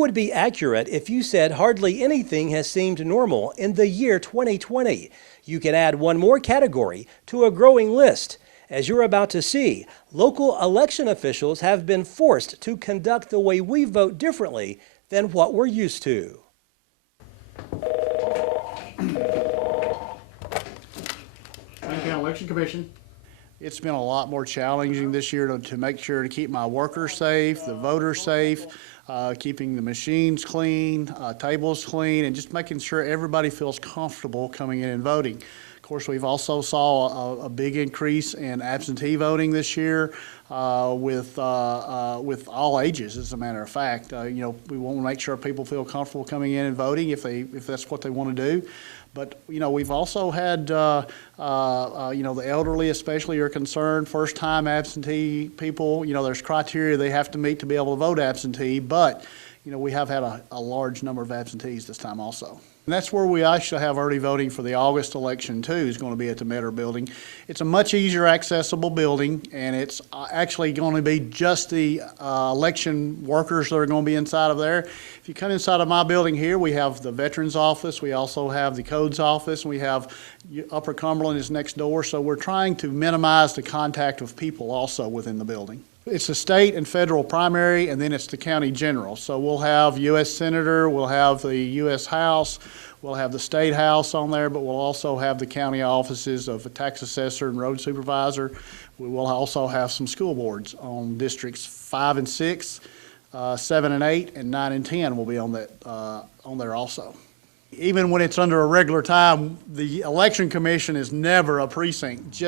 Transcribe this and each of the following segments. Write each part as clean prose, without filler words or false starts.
would be accurate if you said hardly anything has seemed normal in the year 2020. You can add one more category to a growing list. As you're about to see, local election officials have been forced to conduct the way we vote differently than what we're used to. Macon Election Commission. It's been a lot more challenging this year to make sure to keep my workers safe, the voters safe, keeping the machines clean, tables clean, and just making sure everybody feels comfortable coming in and voting. Of course, we've also saw a big increase in absentee voting this year with all ages, as a matter of fact. We want to make sure people feel comfortable coming in and voting if that's what they want to do. But, we've also had, the elderly especially are concerned, first-time absentee people. There's criteria they have to meet to be able to vote absentee, but, we have had a large number of absentees this time also. And that's where we actually have early voting for the August election, too, is going to be at the Metter building. It's a much easier accessible building, and it's actually going to be just the election workers that are going to be inside of there. If you come inside of my building here, we have the Veterans Office, we also have the Codes Office, and we have Upper Cumberland is next door, so we're trying to minimize the contact of people also within the building. It's a state and federal primary, and then it's the county general. So we'll have U.S. Senator, we'll have the U.S. House, we'll have the State House on there, but we'll also have the county offices of a tax assessor and road supervisor. We will also have some school boards on districts 5 and 6, 7 and 8, and 9 and 10 will be on there also. Even when it's under a regular time, the election commission is never a precinct.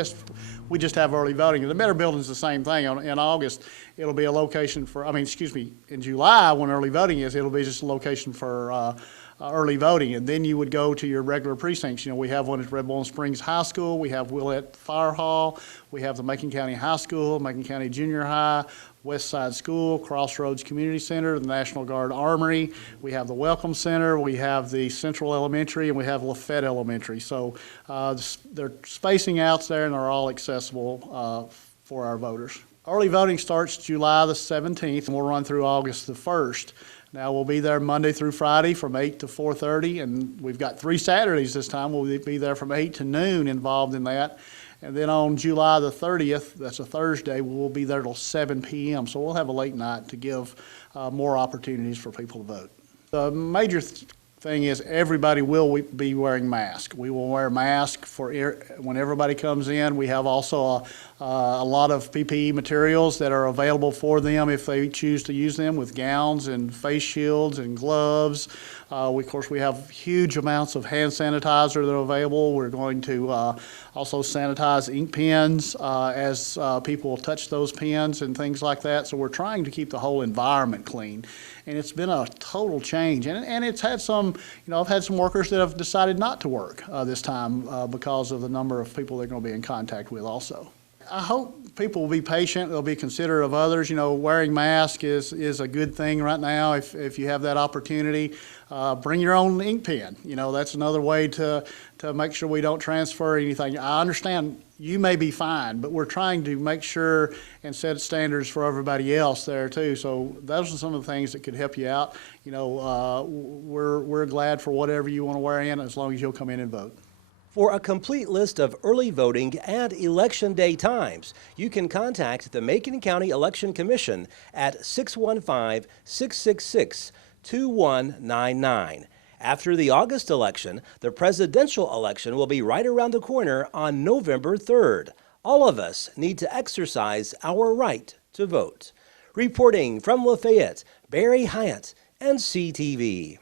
We just have early voting. The Metter building is the same thing. In August, it'll be a location for, in July when early voting is, it'll be just a location for early voting. And then you would go to your regular precincts. We have one at Red Bowling Springs High School. We have Willett Fire Hall. We have the Macon County High School, Macon County Junior High, West Side School, Crossroads Community Center, the National Guard Armory. We have the Welcome Center, we have the Central Elementary, and we have Lafette Elementary. So they're spacing out there, and they're all accessible for our voters. Early voting starts July the 17th, and we'll run through August the 1st. Now we'll be there Monday through Friday from 8 to 4:30, and we've got 3 Saturdays this time. We'll be there from 8 to noon involved in that. And then on July the 30th, that's a Thursday, we'll be there till 7 p.m. So we'll have a late night to give more opportunities for people to vote. The major thing is everybody will be wearing masks. We will wear masks when everybody comes in. We have also a lot of PPE materials that are available for them if they choose to use them, with gowns and face shields and gloves. Of course, we have huge amounts of hand sanitizer that are available. We're going to also sanitize ink pens as people touch those pens and things like that. So we're trying to keep the whole environment clean. And it's been a total change. And it's had some, I've had some workers that have decided not to work this time because of the number of people they're going to be in contact with also. I hope people will be patient, they'll be considerate of others. Wearing masks is a good thing right now if you have that opportunity. Bring your own ink pen. That's another way to make sure we don't transfer anything. I understand you may be fine, but we're trying to make sure and set standards for everybody else there too. So those are some of the things that could help you out. We're glad for whatever you want to wear in, as long as you'll come in and vote. For a complete list of early voting and Election Day times, you can contact the Macon County Election Commission at 615-666-2199. After the August election, the presidential election will be right around the corner on November 3rd. All of us need to exercise our right to vote. Reporting from Lafayette, Barry Hyatt, NCTV.